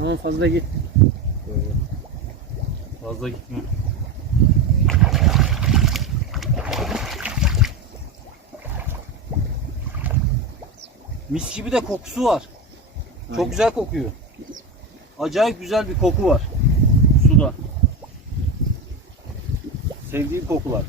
Tamam, fazla git. Fazla gitmiyor. Mis gibi de kokusu var. Çok Aynen. güzel kokuyor. Acayip güzel bir koku var suda. Sevdiğim kokular.